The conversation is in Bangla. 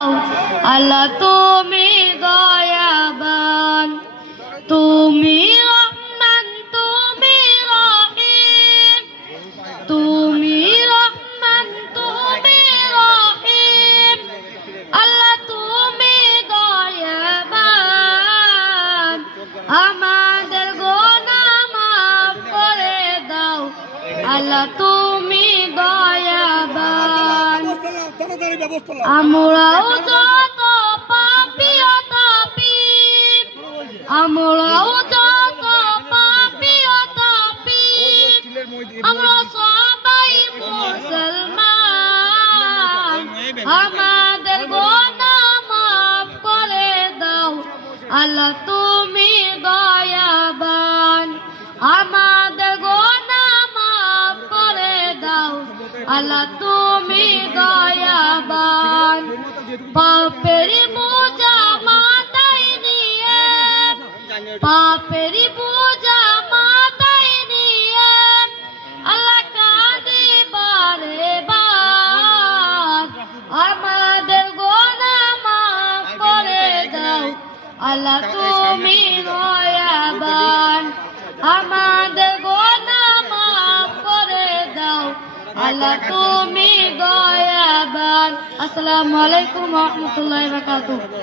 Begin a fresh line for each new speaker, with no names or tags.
আল্লাহ, তুমি দয়াবান, তুমি রহমান, তুমি রহিম, তুমি রহমান, তুমি রহিম। আল্লাহ, তুমি দয়াবান, আমাদের গোনাহ মাফ করে দাও। আল্লাহ তুমি আমরাও যত পাপিও তাপি আমরাও যত পাপিও তাপি, আমরা সবাই মুসলমান। আমাদের গোনাহ মাফ করে দাও। আল্লাহ, তুমি দয়াবান। আমাদের গোনাহ মাফ করে দাও। আল্লাহ, তুমি পাপের বোঝা মাথায় নিয়ে পাপের বোঝা মাথায় নিয়ে আল্লাহ কাঁদে বারে বার। আমাদের গোনা মাফ করে দাও। আল্লাহ তুমি দয়াবান। আল্লাহ তুমি দয়াবান। আসসালামু আলাইকুম ওয়া রাহমাতুল্লাহি ওয়া বারাকাতুহু।